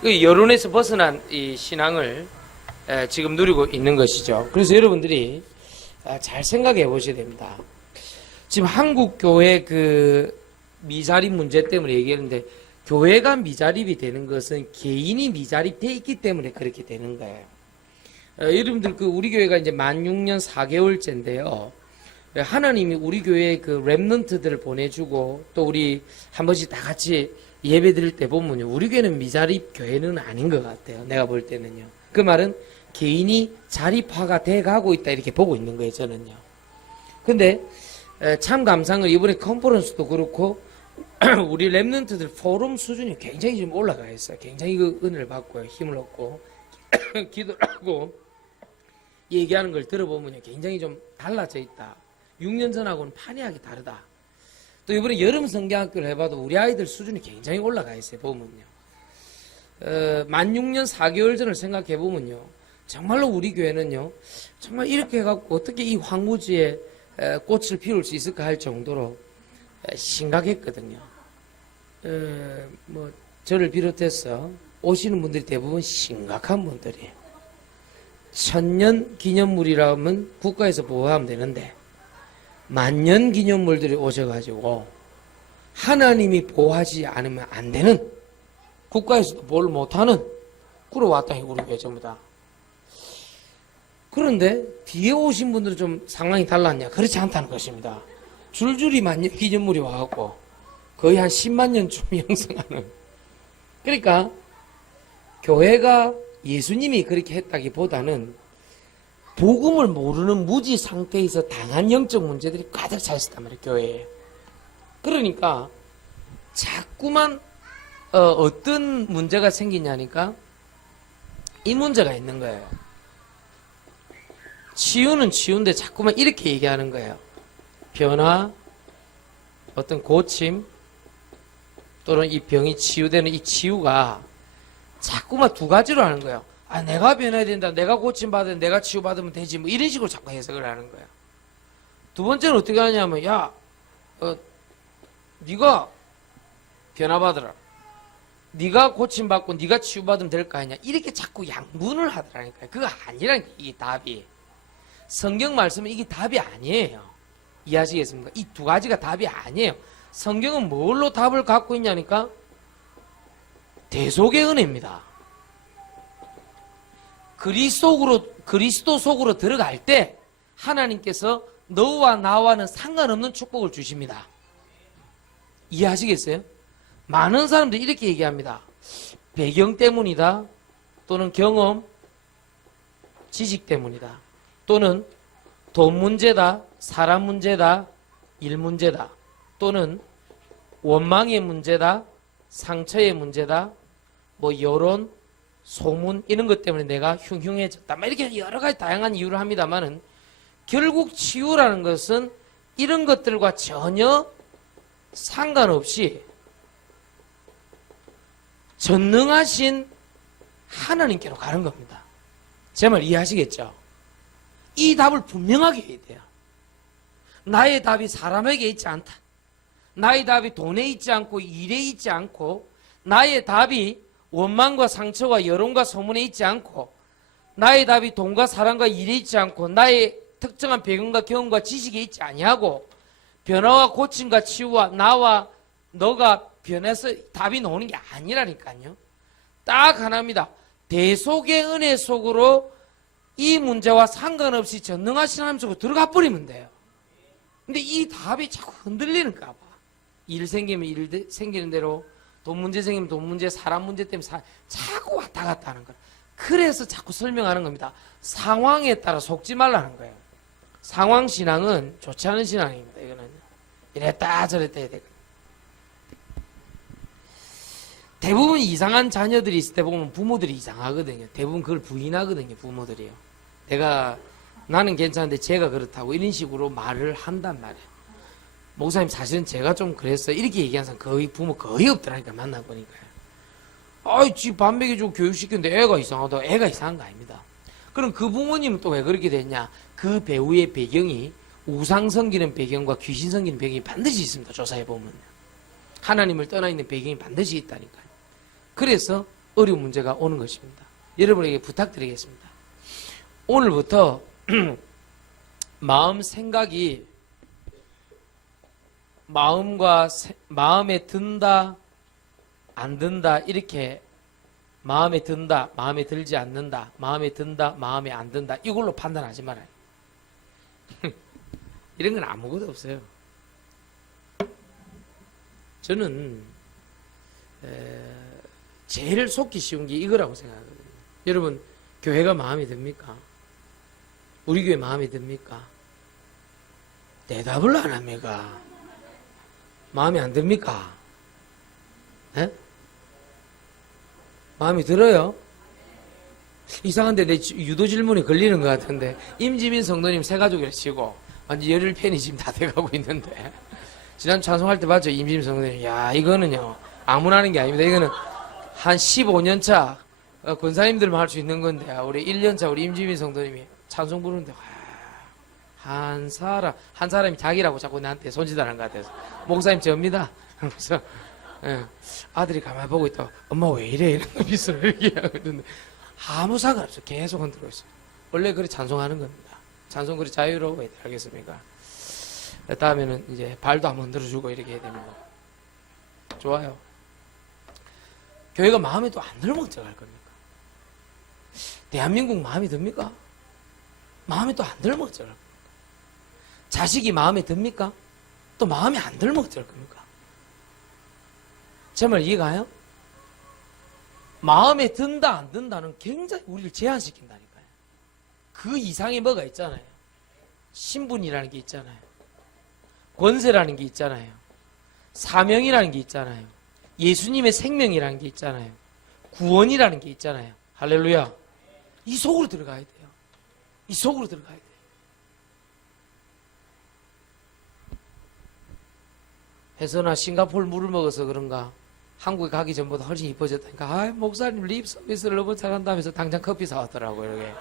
그 여론에서 벗어난 이 신앙을 지금 누리고 있는 것이죠. 그래서 여러분들이 잘 생각해 보셔야 됩니다. 지금 한국 교회 그 미자립 문제 때문에 얘기했는데, 교회가 미자립이 되는 것은 개인이 미자립돼 있기 때문에 그렇게 되는 거예요. 여러분들 그 우리 교회가 이제 만 6년 4개월째인데요. 하나님이 우리 교회에 그 랩넌트들을 보내주고 또 우리 한 번씩 다 같이 예배 드릴 때 보면요, 우리 교회는 미자립 교회는 아닌 것 같아요. 내가 볼 때는요. 그 말은 개인이 자립화가 돼 가고 있다 이렇게 보고 있는 거예요, 저는요. 근데 참 감사한 건 이번에 컨퍼런스도 그렇고 우리 랩넌트들 포럼 수준이 굉장히 좀 올라가 있어요. 굉장히 그 은혜를 받고요, 힘을 얻고 기도를 하고 얘기하는 걸 들어보면요, 굉장히 좀 달라져 있다. 6년 전하고는 판이하게 다르다. 또 이번에 여름 성경학교를 해봐도 우리 아이들 수준이 굉장히 올라가 있어요, 보면요. 만 6년 4개월 전을 생각해 보면요, 정말로 우리 교회는요, 정말 이렇게 해갖고 어떻게 이 황무지에 꽃을 피울 수 있을까 할 정도로 심각했거든요. 뭐 저를 비롯해서 오시는 분들이 대부분 심각한 분들이에요. 1000년 기념물이라면 국가에서 보호하면 되는데 만년 기념물들이 오셔가지고 하나님이 보호하지 않으면 안 되는, 국가에서도 보호를 못하는 그러 왔다니 우리 교회 전부 다. 그런데 뒤에 오신 분들은 좀 상황이 달랐냐? 그렇지 않다는 것입니다. 줄줄이 만년 기념물이 와갖고 거의 한 10만 년쯤 형성하는. 그러니까 교회가 예수님이 그렇게 했다기보다는 복음을 모르는 무지 상태에서 당한 영적 문제들이 가득 차 있었단 말이에요, 교회에. 그러니까 자꾸만 어떤 문제가 생기냐니까 이 문제가 있는 거예요. 치유는 치유인데 자꾸만 이렇게 얘기하는 거예요. 변화, 어떤 고침, 또는 이 병이 치유되는 이 치유가 자꾸만 두 가지로 하는 거예요. 아, 내가 변해야 된다, 내가 고침받아야 된다, 내가 치유받으면 되지, 뭐 이런 식으로 자꾸 해석을 하는 거예요. 두 번째는 어떻게 하냐면, 야, 네가 변화받으라, 네가 고침받고 네가 치유받으면 될 거 아니냐, 이렇게 자꾸 양분을 하더라니까요. 그거 아니라니까, 이게 답이. 성경 말씀은 이게 답이 아니에요. 이해하시겠습니까? 이 두 가지가 답이 아니에요. 성경은 뭘로 답을 갖고 있냐니까 대속의 은혜입니다. 그리스도 속으로 들어갈 때 하나님께서 너와 나와는 상관없는 축복을 주십니다. 이해하시겠어요? 많은 사람들이 이렇게 얘기합니다. 배경 때문이다, 또는 경험, 지식 때문이다, 또는 돈 문제다, 사람 문제다, 일 문제다, 또는 원망의 문제다, 상처의 문제다, 뭐 여론, 소문 이런 것 때문에 내가 흉흉해졌다, 막 이렇게 여러 가지 다양한 이유를 합니다만은 결국 치유라는 것은 이런 것들과 전혀 상관없이 전능하신 하나님께로 가는 겁니다. 제 말 이해하시겠죠? 이 답을 분명하게 해야 돼요. 나의 답이 사람에게 있지 않다. 나의 답이 돈에 있지 않고 일에 있지 않고, 나의 답이 원망과 상처와 여론과 소문에 있지 않고, 나의 답이 돈과 사랑과 일에 있지 않고, 나의 특정한 배경과 경험과 지식에 있지 아니하고, 변화와 고침과 치유와 나와 너가 변해서 답이 나오는 게 아니라니까요. 딱 하나입니다. 대속의 은혜 속으로 이 문제와 상관없이 전능하신 하나님 속으로 들어가 버리면 돼요. 근데 이 답이 자꾸 흔들리는가 봐. 일 생기면 일 생기는 대로, 돈 문제 생기면 돈 문제, 사람 문제 때문에 자꾸 왔다 갔다 하는 거예요. 그래서 자꾸 설명하는 겁니다. 상황에 따라 속지 말라는 거예요. 상황 신앙은 좋지 않은 신앙입니다. 이거는 이랬다 저랬다 해야 되거든요. 대부분 이상한 자녀들이 있을 때 보면 부모들이 이상하거든요. 대부분 그걸 부인하거든요, 부모들이요. 나는 괜찮은데 제가 그렇다고 이런 식으로 말을 한단 말이에요. 목사님, 사실은 제가 좀 그랬어요, 이렇게 얘기하는 사람 부모 거의 없더라니까, 만나보니까요. 아이, 지 밥 먹여주고 교육시켰는데 애가 이상하다. 애가 이상한 거 아닙니다. 그럼 그 부모님은 또 왜 그렇게 됐냐? 그 배우의 배경이 우상 섬기는 배경과 귀신 섬기는 배경이 반드시 있습니다. 조사해보면 하나님을 떠나 있는 배경이 반드시 있다니까요. 그래서 어려운 문제가 오는 것입니다. 여러분에게 부탁드리겠습니다. 오늘부터 마음 생각이 마음에 든다 안 든다 이렇게 마음에 든다 마음에 들지 않는다 마음에 든다 마음에 안 든다 이걸로 판단하지 말아요. 이런 건 아무것도 없어요. 저는 제일 속기 쉬운 게 이거라고 생각하거든요. 여러분 교회가 마음에 듭니까? 우리 교회 마음에 듭니까? 대답을 안 합니까? 마음에 안 듭니까? 에? 마음에 들어요? 이상한데 내 유도 질문에 걸리는 것 같은데 임지민 성도님 새 가족이라 치고 완전 열혈 팬이 지금 다 돼가고 있는데 지난 찬송할 때 봤죠? 임지민 성도님 야 이거는요 아무나 하는 게 아닙니다. 이거는 한 15년 차 권사님들만 할 수 있는 건데 우리 1년 차 우리 임지민 성도님이 찬송 부르는데 한 사람이 자기라고 자꾸 나한테 손짓하는 것 같아서 목사님 접니다. 그래서 예, 아들이 가만히 보고 있다가 엄마 왜 이래 이런 거 있어 이렇게 하거든요. 아무 상관없어. 계속 흔들고 있어요. 원래 그래 찬송하는 겁니다. 찬송 그리 자유로워 해야 알겠습니까? 다음에는 이제 발도 한번 흔들어주고 이렇게 해야 됩니다. 좋아요. 교회가 마음에 또 안 들면 어떡할 겁니까? 대한민국 마음에 듭니까? 마음에 또 안 들면 어떡할 겁니까? 자식이 마음에 듭니까? 또 마음에 안 들면 어떡할 겁니까? 제 말 이해가요? 마음에 든다 안 든다는 굉장히 우리를 제한시킨다니까요. 그 이상의 뭐가 있잖아요. 신분이라는 게 있잖아요. 권세라는 게 있잖아요. 사명이라는 게 있잖아요. 예수님의 생명이라는 게 있잖아요. 구원이라는 게 있잖아요. 할렐루야. 이 속으로 들어가야 돼요. 이 속으로 들어가야 돼요. 해서나 싱가포르 물을 먹어서 그런가 한국에 가기 전보다 훨씬 이뻐졌다니까 아 목사님 립 서비스를 너무 잘한다면서 당장 커피 사왔더라고 이렇게.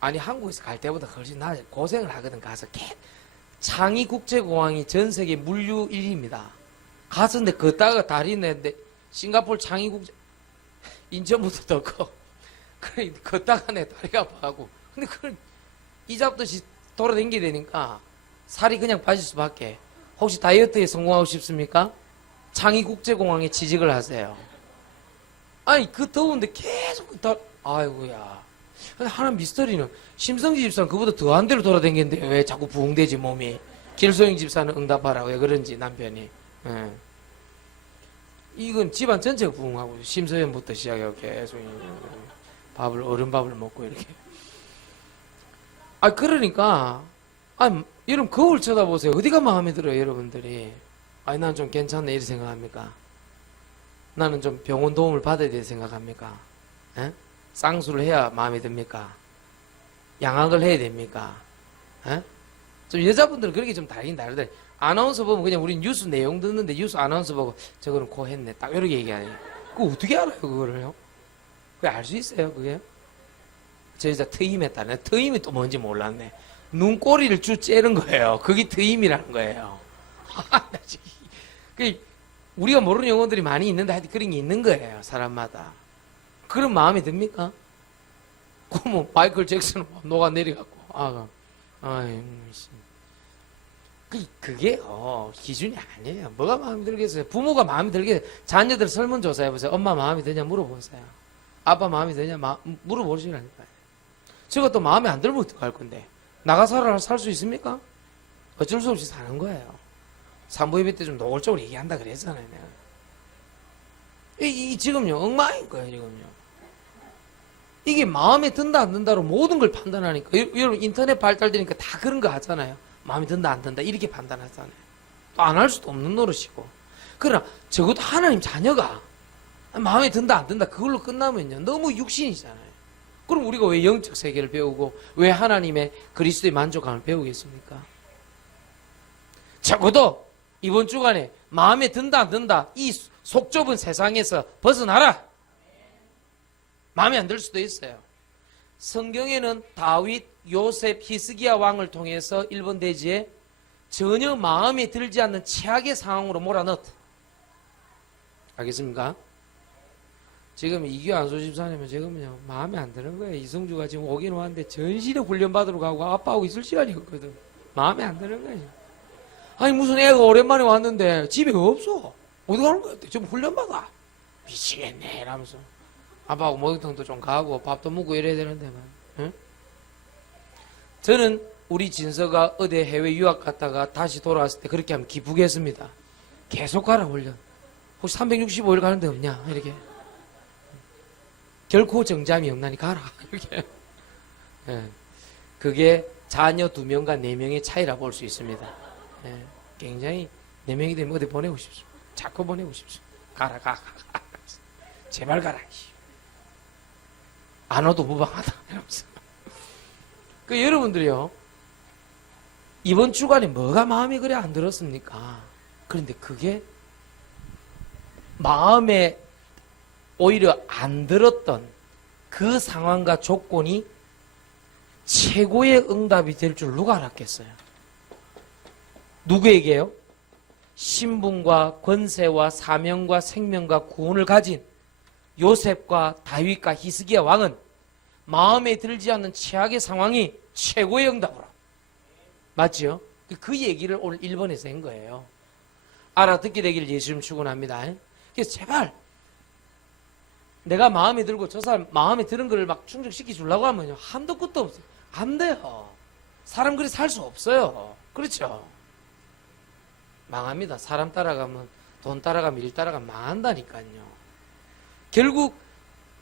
아니 한국에서 갈 때보다 훨씬 나아져. 고생을 하거든. 가서 창의국제공항이 전세계 물류 1위입니다. 갔는데 걷다가 다리 내는데 싱가포르 창의국제 인천부터 더 커. 그래 걷다가 내 다리가 아파하고 근데 그걸 이잡듯이 돌아다니게 되니까 살이 그냥 빠질 수밖에. 혹시 다이어트에 성공하고 싶습니까? 창의국제공항에 취직을 하세요. 아니 그 더운데 계속 아이고야. 하나 미스터리는 심성지 집사는 그보다 더한 대로 돌아다니는데 왜 자꾸 부흥되지 몸이. 길소영 집사는 응답하라 왜 그런지 남편이. 예. 이건 집안 전체가 부흥하고 심서연부터 시작해서 계속 얼음밥을 먹고 이렇게. 아 그러니까 여러분 거울 쳐다보세요. 어디가 마음에 들어요 여러분들이. 아니 난 좀 괜찮네 이렇게 생각합니까? 나는 좀 병원 도움을 받아야 될 생각합니까? 에? 쌍수를 해야 마음에 듭니까? 양악을 해야 됩니까? 에? 좀 여자분들은 그렇게 좀 다르긴 다르더래. 아나운서 보면 그냥 우리 뉴스 내용 듣는데 뉴스 아나운서 보고 저거는 코 했네 딱 이렇게 얘기하네. 그거 어떻게 알아요 그거를요? 그게 알 수 있어요 그게? 저 여자 트임했다네. 트임이 또 뭔지 몰랐네. 눈꼬리를 쭉 째는 거예요. 그게 트임이라는 거예요. 우리가 모르는 용어들이 많이 있는데 하여튼 그런 게 있는 거예요 사람마다. 그런 마음에 듭니까? 그뭐 마이클 잭슨 녹아내려갖고 그게요 기준이 아니에요. 뭐가 마음에 들겠어요? 부모가 마음에 들겠어요. 자녀들 설문조사해보세요. 엄마 마음에 드냐 물어보세요. 아빠 마음에 드냐 물어보시라니까요. 저것도 마음에 안 들면 어떡할 건데 나가서 살 수 있습니까? 어쩔 수 없이 사는 거예요. 산부 예배 때 좀 노골적으로 얘기한다 그랬잖아요 내가. 지금요 엉망인 거예요 지금요. 이게 마음에 든다 안 든다로 모든 걸 판단하니까. 여러분 인터넷 발달되니까 다 그런 거 하잖아요. 마음에 든다 안 든다 이렇게 판단하잖아요. 또 안 할 수도 없는 노릇이고. 그러나 적어도 하나님 자녀가 마음에 든다 안 든다 그걸로 끝나면요 너무 육신이잖아요. 그럼 우리가 왜 영적 세계를 배우고 왜 하나님의 그리스도의 만족감을 배우겠습니까? 적어도 이번 주간에 마음에 든다 안 든다 이 속 좁은 세상에서 벗어나라. 마음에 안 들 수도 있어요. 성경에는 다윗, 요셉, 히스기야 왕을 통해서 일본 대지에 전혀 마음에 들지 않는 최악의 상황으로 몰아넣었다. 알겠습니까? 지금 이규 안소집사님은 지금요 마음에 안 드는 거예요. 이성주가 지금 오긴 왔는데 전실에 훈련 받으러 가고 아빠하고 있을 시간이 없거든. 마음에 안 드는 거예요. 아니 무슨 애가 오랜만에 왔는데 집에 없어. 어디 가는 거야? 지금 훈련 받아. 미치겠네 이러면서 아빠하고 목욕탕도 좀 가고 밥도 먹고 이래야 되는데만. 응? 저는 우리 진서가 어디 해외 유학 갔다가 다시 돌아왔을 때 그렇게 하면 기쁘겠습니다. 계속 가라 훈련. 혹시 365일 가는 데 없냐 이렇게. 결코 정잠이 없나니 가라 이렇게. 예. 그게 자녀 2명과 4명의 차이라 볼 수 있습니다. 예. 굉장히 4명이 되면 어디 보내고 싶소. 자꾸 보내고 싶소. 가라 가. 제발 가라. 안 와도 무방하다 이러면서. 그 여러분들이요 이번 주간에 뭐가 마음에 그래 안 들었습니까? 그런데 그게 마음에 오히려 안 들었던 그 상황과 조건이 최고의 응답이 될 줄 누가 알았겠어요? 누구에게요? 신분과 권세와 사명과 생명과 구원을 가진 요셉과 다윗과 히스기야 왕은 마음에 들지 않는 최악의 상황이 최고의 응답으로. 맞죠? 그 얘기를 오늘 1번에서 한 거예요. 알아듣게 되기를 예수님 축원합니다. 그래서 제발 내가 마음에 들고 저 사람 마음에 드는 걸 막 충족시켜 주려고 하면요 한도 끝도 없어요. 안 돼요. 사람 그리 살 수 없어요. 그렇죠? 망합니다. 사람 따라가면 돈 따라가면 일 따라가면 망한다니까요. 결국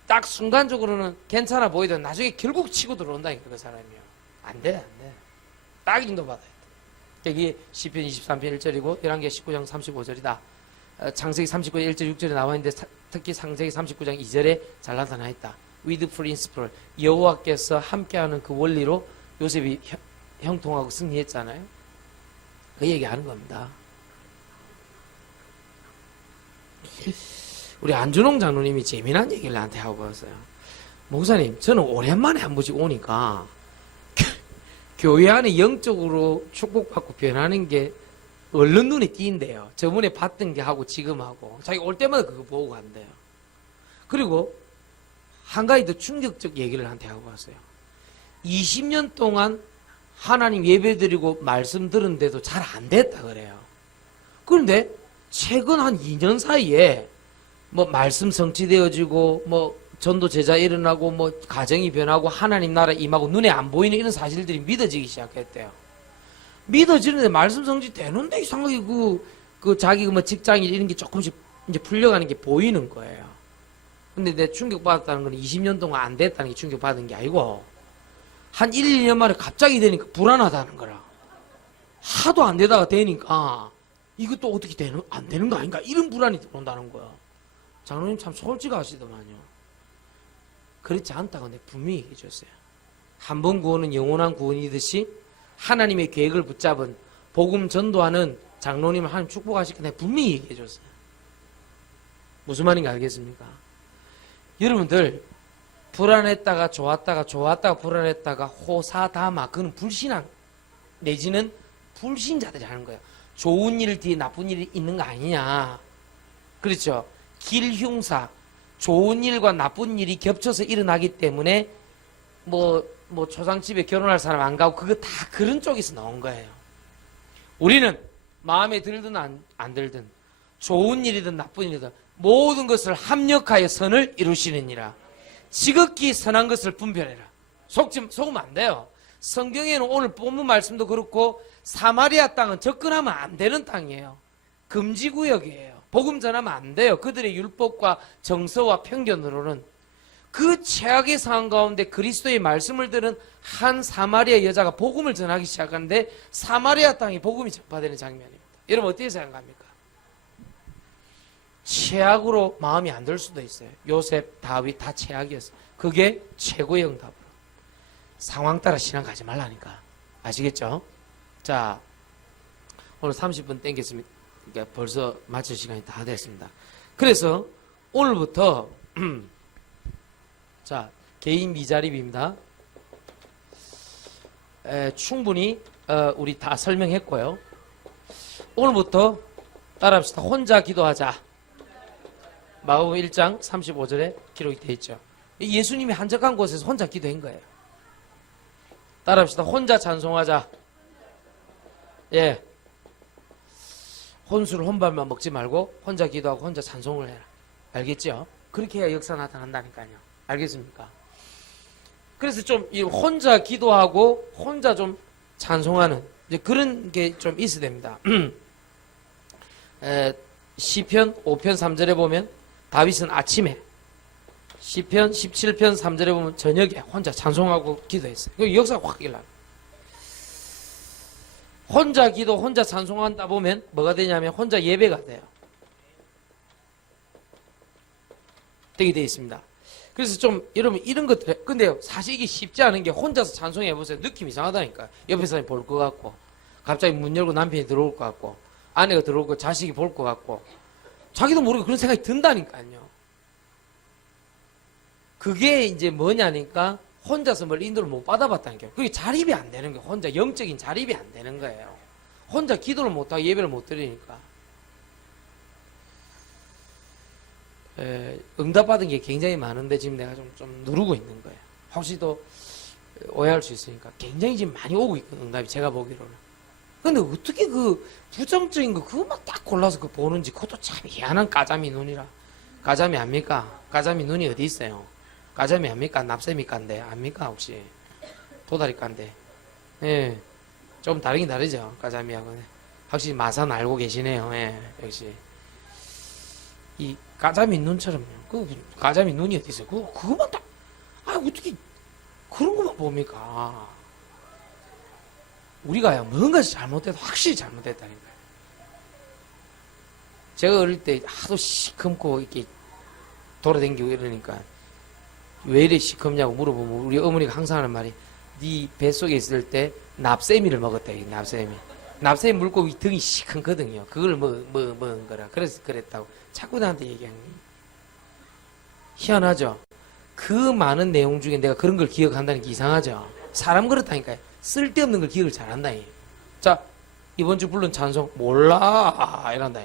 딱 순간적으로는 괜찮아 보이던 나중에 결국 치고 들어온다니까 그 사람이요. 안 돼. 딱 인도받아야 돼. 여기 시편 23편 1절이고 11개 19장 35절이다. 창세기 39장 1절 6절에 나와 있는데 특히 창세기 39장 2절에 잘 나타나 있다. With principle. 여호와께서 함께하는 그 원리로 요셉이 형통하고 승리했잖아요. 그 얘기하는 겁니다. 우리 안준홍 장로님이 재미난 얘기를 나한테 하고 왔어요. 목사님, 저는 오랜만에 한 번씩 오니까 교회 안에 영적으로 축복받고 변하는 게 얼른 눈에 띄인대요. 저번에 봤던 게 하고 지금 하고 자기 올 때마다 그거 보고 간대요. 그리고 한 가지 더 충격적 얘기를 한테 하고 왔어요. 20년 동안 하나님 예배드리고 말씀 들은데도 잘 안 됐다 그래요. 그런데 최근 한 2년 사이에 뭐 말씀 성취되어지고 뭐 전도 제자 일어나고 뭐 가정이 변하고 하나님 나라 임하고 눈에 안 보이는 이런 사실들이 믿어지기 시작했대요. 믿어지는데 말씀 성취 되는데 이상하게 그 자기 뭐 직장일 이런 게 조금씩 이제 풀려가는 게 보이는 거예요. 근데 내 충격받았다는 건 20년 동안 안 됐다는 게 충격받은 게 아니고 한 1, 2년 만에 갑자기 되니까 불안하다는 거라. 하도 안 되다가 되니까 이것도 어떻게 안 되는 거 아닌가 이런 불안이 들어온다는 거야. 장로님 참 솔직하시더만요. 그렇지 않다고 내가 분명히 얘기해 줬어요. 한 번 구원은 영원한 구원이듯이 하나님의 계획을 붙잡은 복음 전도하는 장로님을 하나님 축복하시고 내가 분명히 얘기해 줬어요. 무슨 말인가 알겠습니까? 여러분들 불안했다가 좋았다가 불안했다가 호사다마 그건 불신앙 내지는 불신자들이 하는 거예요. 좋은 일 뒤에 나쁜 일이 있는 거 아니냐. 그렇죠? 길흉사 좋은 일과 나쁜 일이 겹쳐서 일어나기 때문에 뭐 초상집에 결혼할 사람 안 가고 그거 다 그런 쪽에서 나온 거예요. 우리는 마음에 들든 안 들든 좋은 일이든 나쁜 일이든 모든 것을 합력하여 선을 이루시느니라. 지극히 선한 것을 분별해라. 속으면 안 돼요. 성경에는 오늘 본문 말씀도 그렇고 사마리아 땅은 접근하면 안 되는 땅이에요. 금지구역이에요. 복음 전하면 안 돼요. 그들의 율법과 정서와 편견으로는. 그 최악의 상황 가운데 그리스도의 말씀을 들은 한 사마리아 여자가 복음을 전하기 시작하는데 사마리아 땅이 복음이 전파되는 장면입니다. 여러분 어떻게 생각합니까? 최악으로 마음이 안 들 수도 있어요. 요셉, 다윗 다 최악이었어요. 그게 최고의 응답으로. 상황 따라 신앙 가지 말라니까. 아시겠죠? 자, 오늘 30분 땡겼습니다. 그러니까 벌써 마칠 시간이 다 됐습니다. 그래서 오늘부터 자, 개인 미자립입니다. 충분히 우리 다 설명했고요. 오늘부터 따라합시다. 혼자 기도하자. 마가복음 1장 35절에 기록이 되어 있죠. 예수님이 한적한 곳에서 혼자 기도한 거예요. 따라합시다. 혼자 찬송하자. 예. 혼술 혼밥만 먹지 말고 혼자 기도하고 혼자 찬송을 해라. 알겠죠? 그렇게 해야 역사 나타난다니까요. 알겠습니까? 그래서 좀 이 혼자 기도하고 혼자 좀 찬송하는 이제 그런 게 좀 있어야 됩니다. 시편 5편 3절에 보면 다윗은 아침에, 시편 17편 3절에 보면 저녁에 혼자 찬송하고 기도했어요. 그 역사가 확 일어나요. 혼자 기도, 혼자 찬송한다 보면 뭐가 되냐면 혼자 예배가 돼요. 되게 되어 있습니다. 그래서 좀 여러분 이런 것들, 근데요 사실 이게 쉽지 않은 게 혼자서 찬송해 보세요. 느낌 이상하다니까. 옆에 사람이 볼 것 같고, 갑자기 문 열고 남편이 들어올 것 같고, 아내가 들어올 거 자식이 볼 것 같고, 자기도 모르게 그런 생각이 든다니까요. 그게 이제 뭐냐니까 혼자서 뭘 인도를 못 받아봤다는 거예요. 그게 자립이 안 되는 거예요. 혼자 영적인 자립이 안 되는 거예요. 혼자 기도를 못하고 예배를 못 드리니까. 응답받은 게 굉장히 많은데 지금 내가 좀 누르고 있는 거예요. 혹시 또 오해할 수 있으니까 굉장히 지금 많이 오고 있거든요. 응답이 제가 보기로는. 근데 어떻게 그 부정적인 거 그것만 딱 골라서 그 보는지 그것도 참 희한한 까자미 눈이라. 까자미 압니까? 까자미 눈이 어디 있어요? 까자미 압니까? 납세미 깐데 압니까 혹시? 도다리 깐데. 예, 좀 다르긴 다르죠 까자미하고는. 확실히 마산 알고 계시네요. 예, 역시 이 까자미 눈처럼 그 까자미 눈이 어디 있어요? 그것만 딱 어떻게 그런 것만 봅니까? 우리가요 뭔가 잘못돼도 확실히 잘못됐다니까요. 제가 어릴 때 하도 시큼고 이렇게 돌아다니고 이러니까 왜 이래 시큼냐고 물어보면 우리 어머니가 항상 하는 말이 네 뱃속에 있을 때 납세미를 먹었다. 이 납세미. 납세미 물고기 등이 시큰거든요. 그걸 먹은 거라. 그래서 그랬다고 자꾸 나한테 얘기하는 거예요. 희한하죠? 그 많은 내용 중에 내가 그런 걸 기억한다는 게 이상하죠? 사람 그렇다니까요. 쓸데없는 걸 기억을 잘한다. 자, 이번 주 부른 찬송 몰라 이란다.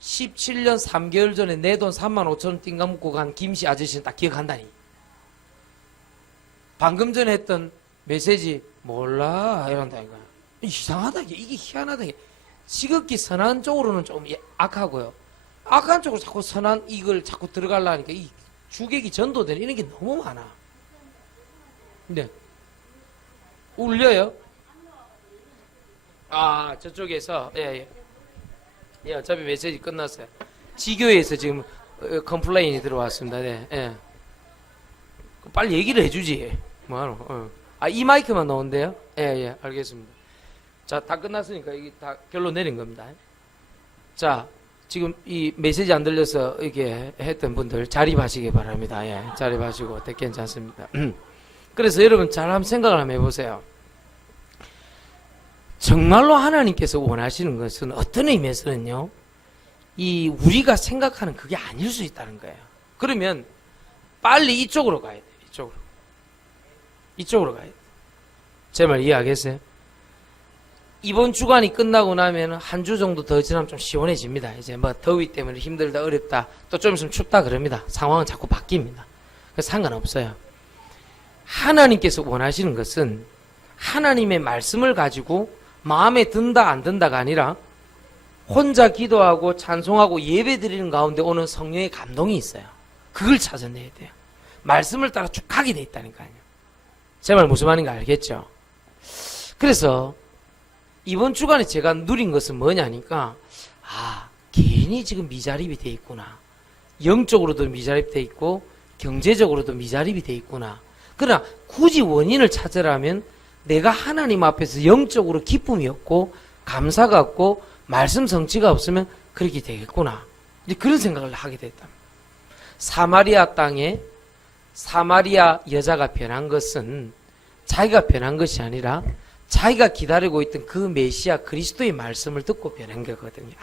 17년 3개월 전에 내 돈 3만 5천 원 띵가묻고 간 김씨 아저씨는 딱 기억한다니. 방금 전에 했던 메시지 몰라 이란다니까. 이상하다. 이게 희한하다. 지극히 선한 쪽으로는 좀 악하고요. 악한 쪽으로 자꾸 선한 이걸 자꾸 들어가려니까 이 주객이 전도되는 이런 게 너무 많아. 네. 울려요? 저쪽에서 예, 어차피 메시지 끝났어요. 지교에서 지금 컴플레인이 들어왔습니다. 네, 예. 빨리 얘기를 해주지. 뭐하노? 이 마이크만 나온대요? 예, 알겠습니다. 자, 다 끝났으니까 이게 다 결론 내린 겁니다. 자, 지금 이 메시지 안 들려서 이렇게 했던 분들 자립하시기 바랍니다. 예, 자립하시고 괜찮습니다. 그래서 여러분 잘 한번 생각을 한번 해보세요. 정말로 하나님께서 원하시는 것은 어떤 의미에서는요, 이 우리가 생각하는 그게 아닐 수 있다는 거예요. 그러면 빨리 이쪽으로 가야 돼요. 이쪽으로 가야 돼요. 제 말 이해하겠어요? 이번 주간이 끝나고 나면 한 주 정도 더 지나면 좀 시원해집니다. 이제 뭐 더위 때문에 힘들다 어렵다 또 좀 있으면 춥다 그럽니다. 상황은 자꾸 바뀝니다. 그래서 상관없어요. 하나님께서 원하시는 것은 하나님의 말씀을 가지고 마음에 든다 안 든다가 아니라 혼자 기도하고 찬송하고 예배 드리는 가운데 오는 성령의 감동이 있어요. 그걸 찾아내야 돼요. 말씀을 따라 쭉 가게 돼 있다니까요. 제 말 무슨 말인가 알겠죠? 그래서 이번 주간에 제가 누린 것은 뭐냐니까 괜히 지금 미자립이 돼 있구나. 영적으로도 미자립 돼 있고 경제적으로도 미자립이 돼 있구나. 그러나 굳이 원인을 찾으라면 내가 하나님 앞에서 영적으로 기쁨이 없고 감사가 없고 말씀 성취가 없으면 그렇게 되겠구나. 그런 생각을 하게 됐다. 사마리아 땅에 사마리아 여자가 변한 것은 자기가 변한 것이 아니라 자기가 기다리고 있던 그 메시아 그리스도의 말씀을 듣고 변한 거거든요.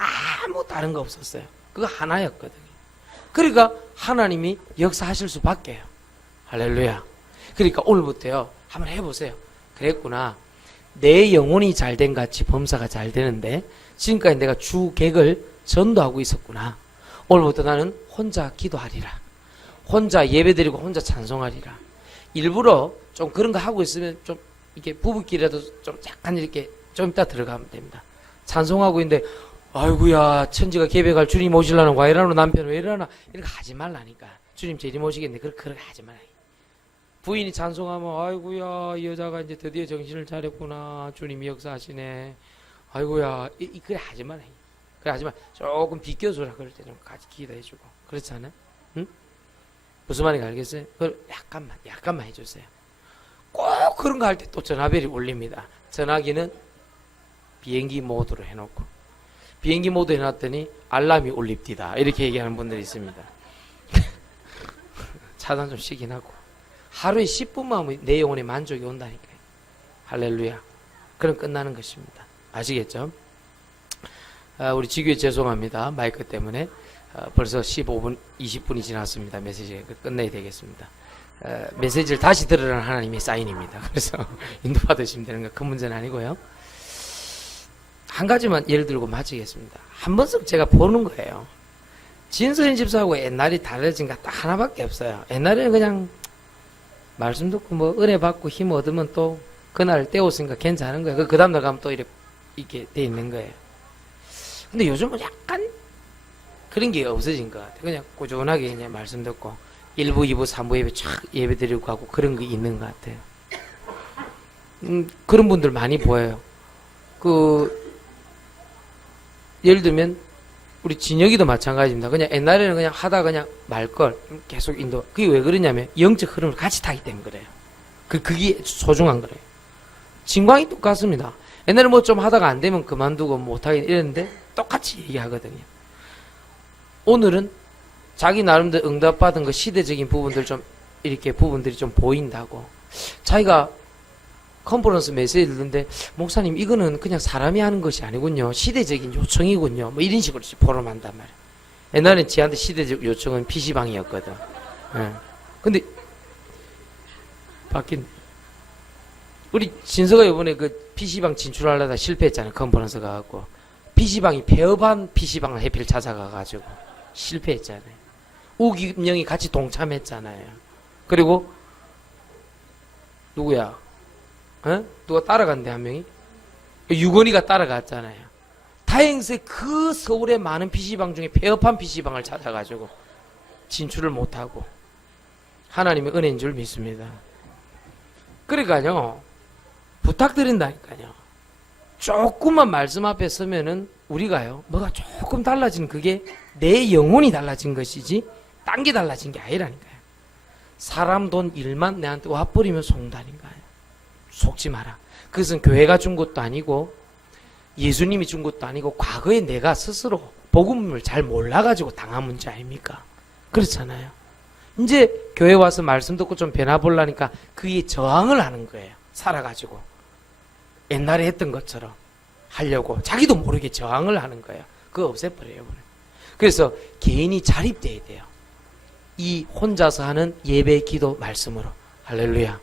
아무 다른 거 없었어요. 그거 하나였거든요. 그러니까 하나님이 역사하실 수밖에요. 할렐루야. 그러니까 오늘부터요 한번 해보세요. 그랬구나. 내 영혼이 잘된 같이 범사가 잘 되는데 지금까지 내가 주객을 전도하고 있었구나. 오늘부터 나는 혼자 기도하리라. 혼자 예배드리고 혼자 찬송하리라. 일부러 좀 그런 거 하고 있으면 좀 이게 부부끼리라도 좀 약간 이렇게 좀 이따 들어가면 됩니다. 찬송하고 있는데 아이고야 천지가 계백할 주님 오시려는 와 이러나 남편 왜 이러나 이런 거 하지 말라니까. 주님 재림 오시겠네. 그렇게 하지 말라. 부인이 찬송하면 아이고야 이 여자가 이제 드디어 정신을 차렸구나. 주님이 역사하시네. 아이고야 그래 하지 말라. 그래 하지 말. 조금 비껴주라. 그럴 때 좀 같이 기도해주고 그렇지 않아요? 응? 무슨 말인지 알겠어요? 그걸 약간만 해주세요. 꼭 그런 거 할 때 또 전화벨이 울립니다. 전화기는 비행기 모드로 해놓고 비행기 모드 해놨더니 알람이 울립디다 이렇게 얘기하는 분들이 있습니다. 차단 좀 쉬긴 하고 하루에 10분만 하면 내 영혼에 만족이 온다니까요. 할렐루야. 그럼 끝나는 것입니다. 아시겠죠? 우리 지교에 죄송합니다. 마이크 때문에 벌써 15분 20분이 지났습니다. 메시지 끝내야 되겠습니다. 메시지를 다시 들으라는 하나님의 사인입니다. 그래서 인도받으시면 되는 거 큰 문제는 아니고요. 한 가지만 예를 들고 마치겠습니다. 한 번씩 제가 보는 거예요. 진서인 집사하고 옛날이 달라진 거 딱 하나밖에 없어요. 옛날에는 그냥 말씀 듣고 뭐 은혜 받고 힘 얻으면 또 그날 때웠으니까 괜찮은 거예요. 그 다음날 가면 또 이렇게 돼 있는 거예요. 근데 요즘은 약간 그런 게 없어진 것 같아요. 그냥 꾸준하게 그냥 말씀 듣고 1부, 2부, 3부 예배 쫙 예배 드리고 가고 그런 게 있는 것 같아요. 그런 분들 많이 보여요. 예를 들면 우리 진혁이도 마찬가지입니다. 그냥 옛날에는 그냥 하다 그냥 말걸 계속 인도. 그게 왜 그러냐면 영적 흐름을 같이 타기 때문에 그래요. 그게 소중한 거래요. 진광이 똑같습니다. 옛날에 뭐 좀 하다가 안 되면 그만두고 못하긴 이랬는데 똑같이 얘기하거든요. 오늘은 자기 나름대로 응답받은 그 시대적인 부분들 좀 이렇게 부분들이 좀 보인다고. 자기가 컨퍼런스 메시지 듣는데 목사님 이거는 그냥 사람이 하는 것이 아니군요. 시대적인 요청이군요. 뭐 이런 식으로 포럼한단 말이에요. 옛날엔 지한테 시대적 요청은 PC방이었거든. 예. 근데 바뀐 우리 진서가 이번에 그 PC방 진출하려다 실패했잖아요. 컨퍼런스 가갖고 PC방이 폐업한 PC방을 해필 찾아가가지고 실패했잖아요. 우기명이 같이 동참했잖아요. 그리고 누구야? 누가 따라간대 한 명이? 유건이가 따라갔잖아요. 다행스레 그 서울의 많은 PC방 중에 폐업한 PC방을 찾아가지고 진출을 못하고 하나님의 은혜인 줄 믿습니다. 그러니까요 부탁드린다니까요. 조금만 말씀 앞에 서면은 우리가요 뭐가 조금 달라지는 그게 내 영혼이 달라진 것이지 딴 게 달라진 게 아니라니까요. 사람 돈 일만 내한테 와버리면 속다니까요. 속지 마라. 그것은 교회가 준 것도 아니고 예수님이 준 것도 아니고 과거에 내가 스스로 복음을 잘 몰라가지고 당한 문제 아닙니까? 그렇잖아요. 이제 교회 와서 말씀 듣고 좀 변화보려니까 그게 저항을 하는 거예요. 살아가지고 옛날에 했던 것처럼 하려고 자기도 모르게 저항을 하는 거예요. 그거 없애버려요. 그래서 개인이 자립돼야 돼요. 이 혼자서 하는 예배 기도 말씀으로. 할렐루야.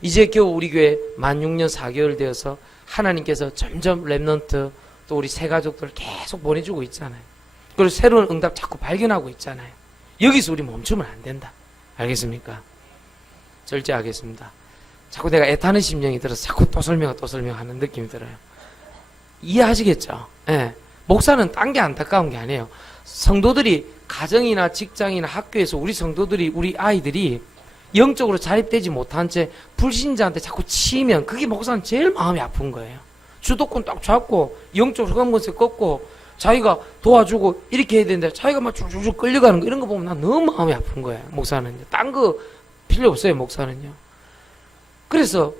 이제 겨우 우리 교회 만 6년 4개월 되어서 하나님께서 점점 랩넌트 또 우리 새 가족들 계속 보내주고 있잖아요. 그리고 새로운 응답 자꾸 발견하고 있잖아요. 여기서 우리 멈추면 안 된다. 알겠습니까? 절제하겠습니다. 자꾸 내가 애타는 심령이 들어서 자꾸 또 설명하는 느낌이 들어요. 이해하시겠죠? 예. 목사는 딴 게 안타까운 게 아니에요. 성도들이 가정이나 직장이나 학교에서 우리 성도들이 우리 아이들이 영적으로 자립되지 못한 채 불신자한테 자꾸 치면 그게 목사는 제일 마음이 아픈 거예요. 주도권 딱 잡고 영적으로 흑암권세 꺾고 자기가 도와주고 이렇게 해야 되는데 자기가 막 쭉쭉쭉 끌려가는 거 이런 거 보면 난 너무 마음이 아픈 거예요. 목사는요. 딴 거 필요 없어요. 목사는요. 그래서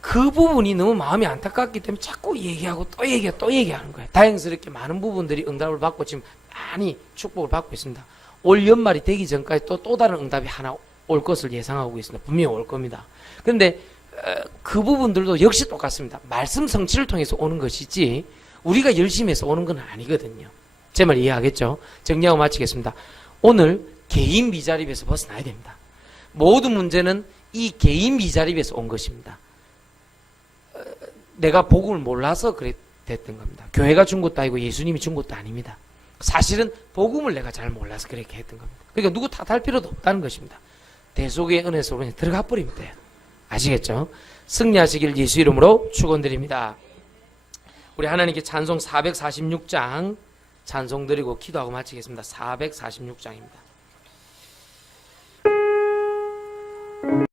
그 부분이 너무 마음이 안타깝기 때문에 자꾸 얘기하고 또 얘기하는 거예요. 다행스럽게 많은 부분들이 응답을 받고 지금 많이 축복을 받고 있습니다. 올 연말이 되기 전까지 또 다른 응답이 하나 올 것을 예상하고 있습니다. 분명히 올 겁니다. 그런데 그 부분들도 역시 똑같습니다. 말씀 성취를 통해서 오는 것이지 우리가 열심히 해서 오는 건 아니거든요. 제 말 이해하겠죠? 정리하고 마치겠습니다. 오늘 개인 미자립에서 벗어나야 됩니다. 모든 문제는 이 개인 미자립에서 온 것입니다. 내가 복음을 몰라서 됐던 겁니다. 교회가 준 것도 아니고 예수님이 준 것도 아닙니다. 사실은 복음을 내가 잘 몰라서 그렇게 했던 겁니다. 그러니까 누구 탓할 필요도 없다는 것입니다. 대속의 은혜 속으로 그냥 들어가 버리면 돼요. 아시겠죠? 승리하시길 예수 이름으로 축원드립니다. 우리 하나님께 찬송 446장 찬송 드리고 기도하고 마치겠습니다. 446장입니다.